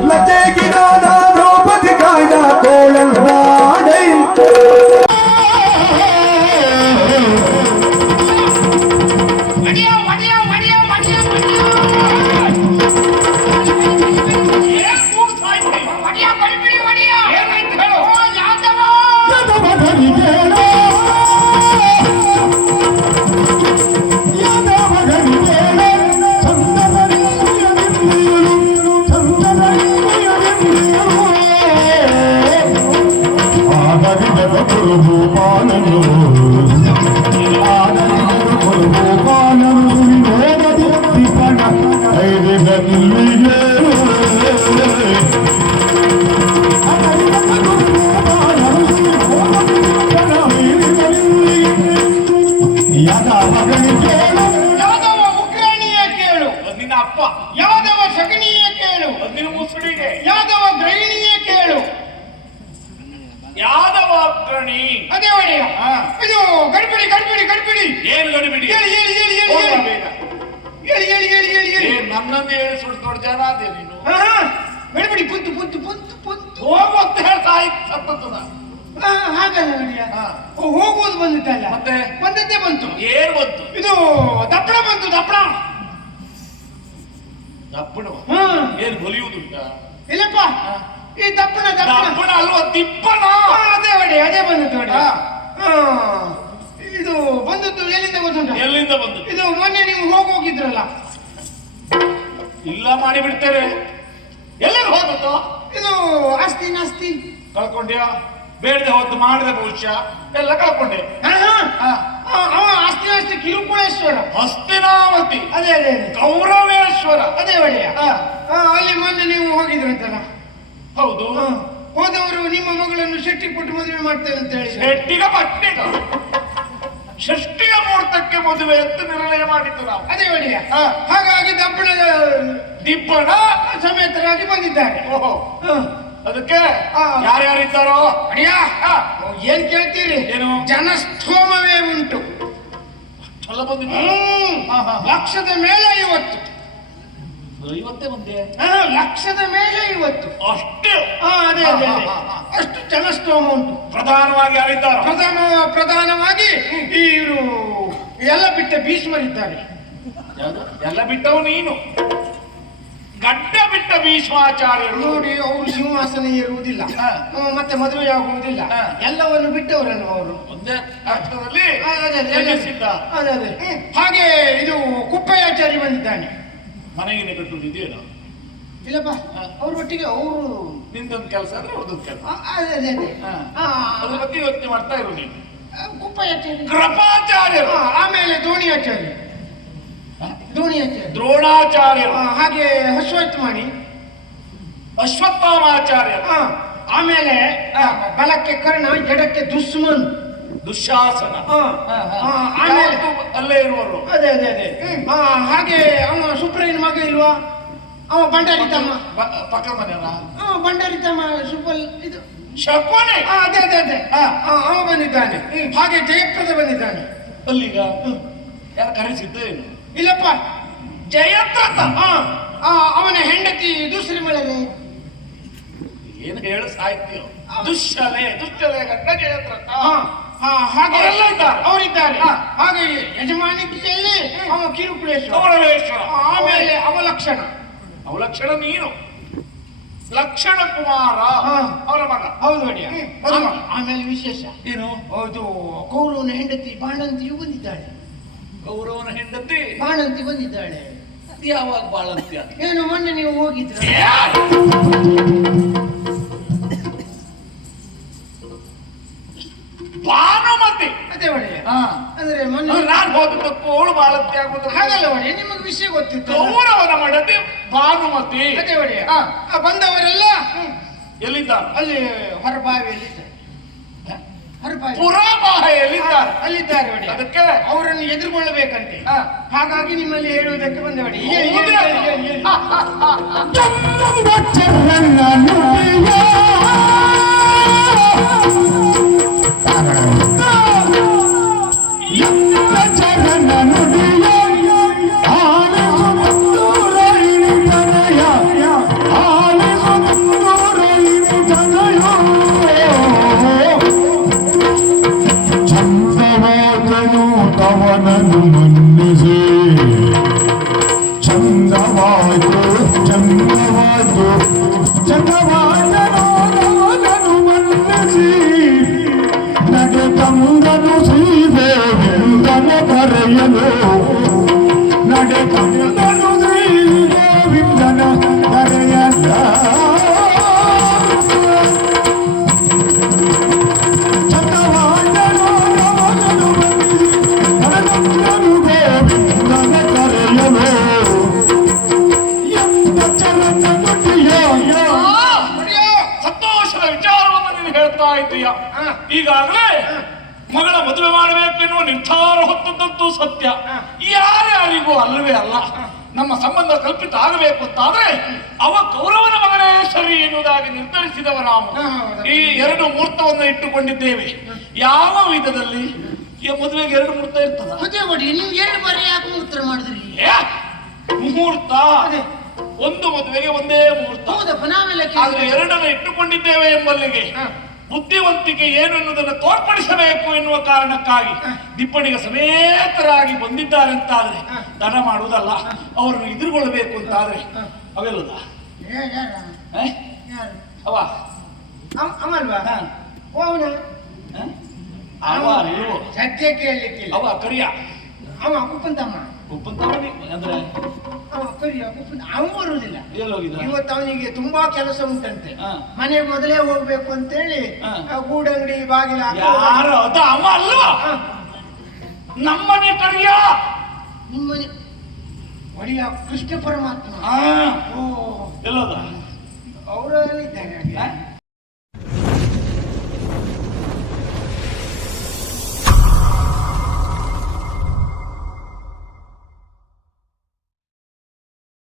Let's take it on. Yadava ಅಗ್ರಣಿ ಅದೇ ಒಡೆಯ. ಇದು ಗಡ್ಬಿಡಿ ಗಡ್ಬಿಡಿ ಗಡ್ಬಿಡಿ. ಏನು ಗಡಿಬಿಡಿ? ಹೇಳಿ ಹೇಳಿ ಹೇಳಿ ಹೇಳಿ ಹೇಳಿ. ಹೇಳಿ ಹೇಳಿ ಹೇಳಿ ಹೇಳಿ ನನ್ನನ್ನೇ ಹೇಳಿಸ್ಬಿಟ್ಟು ದೊಡ್ಡ ಜನ ಅದೇ ನೀನು. ಗಡ್ಬಿಡಿ ಪುಂತು ಪುಂತು ಪುಂತು ಪುಂತು ಹೋಗುವಂತ ಹೇಳ್ತಾ ಇತ್ತು ಹಾಗಲ್ಲ ಒಡೆಯ ಹೋಗುವುದು ಬಂದಿತ್ತಲ್ಲ ಮತ್ತೆ? ಬಂದದ್ದೇ ಬಂತು. ಏನ್ ಬಂತು? ಇದು ದಪ್ಪಳ ಬಂತು ದಪ್ಪಳ ದಪ್ಪಣ ಏನ್ ಹೊಲಿಯುವುದುಂಟ ಇಲ್ಲಪ್ಪ. ಈ ದಪ್ಪಣ ದಪ್ಪಣ ಅಲ್ವಾ? ದಿಪ್ಪಣ ಅದೇ ಒಡೆ ಅದೇ ಬಂದದ್ದು ಒಡೆ. ಇದು ಬಂದದ್ದು ಎಲ್ಲಿಂದ ಗೊತ್ತುಂಟು? ಎಲ್ಲಿಂದ ಬಂದು ಇದು ಮೊನ್ನೆ ನೀವು ಹೋಗಿ ಹೋಗಿದ್ರಲ್ಲ. ಇಲ್ಲ ಮಾಡಿ ಬಿಡ್ತೇವೆ ಎಲ್ಲಿಗೆ ಹೋದದ್ದು? ಇದು ಆಸ್ತಿ ನಾಸ್ತಿ. ಕಳ್ಕೊಂಡ್ಯಾ? ಬೇಡದೆ ಹೊತ್ತು ಮಾಡಿದ ಭವಿಷ್ಯ. ಎಲ್ಲ ಕಳ್ಕೊಂಡೆ. ಅವ ಆಸ್ತಿ ಆಸ್ತಿ ಕಿರುಕುಳೇಶ್ವರ. ಹಸ್ತಿನಾವತಿ ಅದೇ ಅದೇ ಗೌರವೇಶ್ವರ. ಕೌರವೇಶ್ವರ ಅದೇ ಒಳ್ಳೆಯ. ಅಲ್ಲಿ ಮೊನ್ನೆ ನೀವು ಹೋಗಿದ್ರಂತಲ್ಲ. ಹೌದು. ಹೋದವರು ನಿಮ್ಮ ಮಗಳನ್ನು ಶೆಟ್ಟಿ ಕೊಟ್ಟು ಮದುವೆ ಮಾಡ್ತೇವೆ ಅಂತ ಹೇಳಿ. ಶೆಟ್ಟಿಗ ಪಟ್ಟಿಗ ಷಷ್ಟಿಯ ಮುಹೂರ್ತಕ್ಕೆ ಮದುವೆ ಅಂತ ನಿರ್ಣಯ ಮಾಡಿದ್ದು ನಾವು. ಅದೇ ಹೇಳಿ ಹಾ. ಹಾಗಾಗಿ ದಬ್ಬಣ ದಿಬ್ಬಣ ಸಮೇತರಾಗಿ ಬಂದಿದ್ದಾರೆ. ಓಹೋ. ಅದಕ್ಕೆ. ಯಾರ್ಯಾರಿದ್ದಾರೋ? ಅಡಿಯ. ಏನ್ ಕೇಳ್ತೀರಿ? ಏನು? ಜನಸ್ತೋಮವೇ ಉಂಟು. ಅಲ್ಲ ಬಂದಿದ್ದು. ಲಕ್ಷದ ಮೇಲೆ ಐವತ್ತು. ಇವತ್ತೇ ಮುಂದೆ ಲಕ್ಷದ ಮೇಲೆ ಇವತ್ತು. ಅಷ್ಟೇ? ಅದೇ ಅದೇ. ಅಷ್ಟು ಜನಸ್ತೋಮ ಉಂಟು. ಪ್ರಧಾನವಾಗಿ ಯಾರಿದ್ದಾರೋ? ಪ್ರಧಾನ ಪ್ರಧಾನವಾಗಿ ಇವರು ಎಲ್ಲ ಬಿಟ್ಟ ಭೀಷ್ಮರಿದ್ದಾರೆ? ಎಲ್ಲ ಬಿಟ್ಟವು ನೀನು. ಗಡ್ಡ ಬಿಟ್ಟ ಭೀಷ್ಮಾಚಾರ್ಯರು. ನೋಡಿ ಅವರು ಸಿಂಹಾಸನ ಏರುವುದಿಲ್ಲ. ಮತ್ತೆ ಮದುವೆ ಆಗುವುದಿಲ್ಲ. ಎಲ್ಲವನ್ನು ಬಿಟ್ಟವರನ್ನು ಅವರು. ಹಾಗೆ ಇದು ಕುಪ್ಪಯಾಚಾರಿ ಬಂದಿದ್ದಾನೆ. ಮನೆಗೆ ಕಟ್ಟುವುದು ಇದೇನು ಇಲ್ಲಪ್ಪ. ಅವ್ರ ಒಟ್ಟಿಗೆ ಅವರು ನಿಂದೊಂದು ಕೆಲಸ ಅಂದ್ರೆ ಅವ್ರದೊಂದು ಕೆಲಸ. ಅದೇ ಅದ್ರ ಬಗ್ಗೆ ಯೋಚನೆ ಮಾಡ್ತಾ ಇರು ನೀನು ಕೃಪಾಚಾರ್ಯ ಕೃಪಾಚಾರ್ಯರು. ಆಮೇಲೆ ದೋಣಿ ಆಚಾರ್ಯ ದ್ರೋಣಾಚಾರ್ಯ ಹಾಗೆ ಹಶ್ವತ್ ಮಾಡಿ ಅಶ್ವತ್ಥಾಮಾಚಾರ್ಯ ಆಮೇಲೆ ಬಲಕ್ಕೆ ಕರ್ಣ ಎಡಕ್ಕೆ ದುಶ್ಮನ್ ದುಶಾಸನ. ಹಾ, ಹಾ, ಆಮೇಲೆ ಅಲ್ಲೇ ಇರುವರು ಅದೇ ಅದೇ ಅದೇ. ಹಾಗೆ ಅವನು ಸುಪ್ರೀನ್ ಮಗ ಇಲ್ವಾ? ಅವ ಬಂಡಾರಿ ತಮ್ಮ ಪಕ್ಕ ಮನೆಯಲ್ಲ ಅವ ತಮ್ಮ ಸುಪಲ್ ಇದು. ಶಕುನಿ. ಅದೇ ಅದೇ ಅದೇ. ಅವ ಬಂದಿದ್ದಾನೆ. ಹಾಗೆ ಜಯಪ್ರದ ಬಂದಿದ್ದಾನೆ. ಅಲ್ಲಿಗ? ಯಾರು ಕರೆಸಿದ್ದೇನು ಇಲ್ಲಪ್ಪ. ಜಯಪ್ರದ ಹಾ, ಅವನ ಹೆಂಡತಿ ದುಸ್ರಿ ಮಳೆ ಏನು ಹೇಳು ಸಾಹಿತ್ಯ? ದುಶ್ಶಲೆ ದುಶ್ಚಲೆ ಗಂಡ ಹಾ, ಅವರೆಲ್ಲ ಇದ್ದಾರೆ. ಅವರಿದ್ದಾರೆ. ಹಾಗೆ ಯಜಮಾನಿಕೆಯಲ್ಲಿ ಅವ ಕಿರುಕುಳೇಶ್ವರ ಆಮೇಲೆ ಅವಲಕ್ಷಣ. ಅವಲಕ್ಷಣ ನೀನು. ಲಕ್ಷಣ ಕುಮಾರ. ಅವರ ಮಗ. ಹೌದು ಮಾಡು. ಆಮೇಲೆ ವಿಶೇಷ. ಏನು? ಹೌದು ಕೌರವನ ಹೆಂಡತಿ ಬಾಣಂತಿಯು ಬಂದಿದ್ದಾಳೆ. ಕೌರವನ ಹೆಂಡತಿ? ಬಾಣಂತಿ ಬಂದಿದ್ದಾಳೆ. ಯಾವಾಗ ಬಾಳಂತಿ ಏನು ಮೊನ್ನೆ ನೀವು ಹೋಗಿದ್ರ ಹೋದದ್ದಕ್ಕೂ ಆಗುವುದು ಹಾಗಲ್ಲ ಒಡೆಯ ನಿಮಗೆ ವಿಷಯ ಗೊತ್ತಿತ್ತು. ಗೌರವನ ಮಾಡದೆ ಭಾನುಮತಿ. ಅದೇ ಒಡೆಯ. ಆ ಬಂದವರೆಲ್ಲ? ಎಲ್ಲಿದ್ದ ಅಲ್ಲಿ ಹೊರಬಾವಿಯಲ್ಲಿ ಇದ್ದಾರೆ ಹೊರಬಾವಿ. ಪುರಾಬಾಹ ಎಲ್ಲಿದ್ದಾರೆ ಅಲ್ಲಿದ್ದಾರೆ ಒಡೆಯ ಅದಕ್ಕೆ? ಅವರನ್ನು ಎದುರುಗೊಳ್ಳಬೇಕಂತೆ. ಹಾಗಾಗಿ ನಿಮ್ಮಲ್ಲಿ ಹೇಳುವುದಕ್ಕೆ ಬಂದ ಮದುವೆ ಮಾಡಬೇಕೆನ್ನುವ ನಿರ್ಧಾರ ಹೊತ್ತದ್ದು ಸತ್ಯ. ಯಾರ್ಯಾರಿಗೂ ಅಲ್ಲವೇ ಅಲ್ಲ. ನಮ್ಮ ಸಂಬಂಧ ಕಲ್ಪಿತ ಆಗಬೇಕು ಅಂತಾದ್ರೆ ಅವ ಕೌರವನ ಮಗನೇ ಸರಿ ಎನ್ನುವುದಾಗಿ ನಿರ್ಧರಿಸಿದವ ನಾವು ಈ ಎರಡು ಮುಹೂರ್ತವನ್ನು ಇಟ್ಟುಕೊಂಡಿದ್ದೇವೆ. ಯಾವ ವಿಧದಲ್ಲಿ? ಈ ಮದುವೆಗೆ ಎರಡು ಮುಹೂರ್ತ ಇರ್ತದ? ನೀವು ಎರಡು ಬಾರಿ ಯಾಕೆ ಮುಹೂರ್ತ ಮಾಡಿದ್ರಿ? ಮುಹೂರ್ತ. ಒಂದು ಮದುವೆಗೆ ಒಂದೇ ಮುಹೂರ್ತ ಹೌದಪ್ಪ ನಾವೆಲ್ಲ ಆದ್ರೆ ಕೇಳಿದ್ವಿ. ಇಟ್ಟುಕೊಂಡಿದ್ದೇವೆ ಎಂಬಲ್ಲಿಗೆ? ಬುದ್ಧಿವಂತಿಕೆ ಏನು ಎನ್ನುವುದನ್ನು ತೋರ್ಪಡಿಸಬೇಕು ಎನ್ನುವ ಕಾರಣಕ್ಕಾಗಿ ದಿಪ್ಪಣಿಗೆ ಸಮೇತರಾಗಿ ಬಂದಿದ್ದಾರೆ ಅಂತಾದ್ರೆ ದನ ಮಾಡುವುದಲ್ಲ ಅವರನ್ನು ಎದುರುಗೊಳ್ಳಬೇಕು ಅಂತಾದ್ರೆ ಅವೆಲ್ಲದ? ಅವ? ಅವನ? ಹ? ಅವ ಅವ ಕರಿಯ? ಅವ ಉಪ್ಪನ್ ತಮ್ಮ ಉಪ್ಪಂತವನಿ ಅಂದ್ರೆ ಅವ ಕರಿಯ ಉಪ್ಪನ್ ಅವ ಬರುವುದಿಲ್ಲ. ಇವತ್ತು ಅವನಿಗೆ ತುಂಬಾ ಕೆಲಸ ಉಂಟಂತೆ. ಮನೆ ಮನೆಗೆ ಮೊದಲೇ ಹೋಗ್ಬೇಕು ಅಂತೇಳಿ ಗೂಡಂಗಡಿ ಬಾಗಿಲ ಯಾರು? ಅವ ಅಲ್ವಾ? ನಮ್ಮನೆ ಕರಿಯ? ನಿಮ್ಮನೆ ಒಡೆಯ ಕೃಷ್ಣ ಪರಮಾತ್ಮ. ಓ. ಓ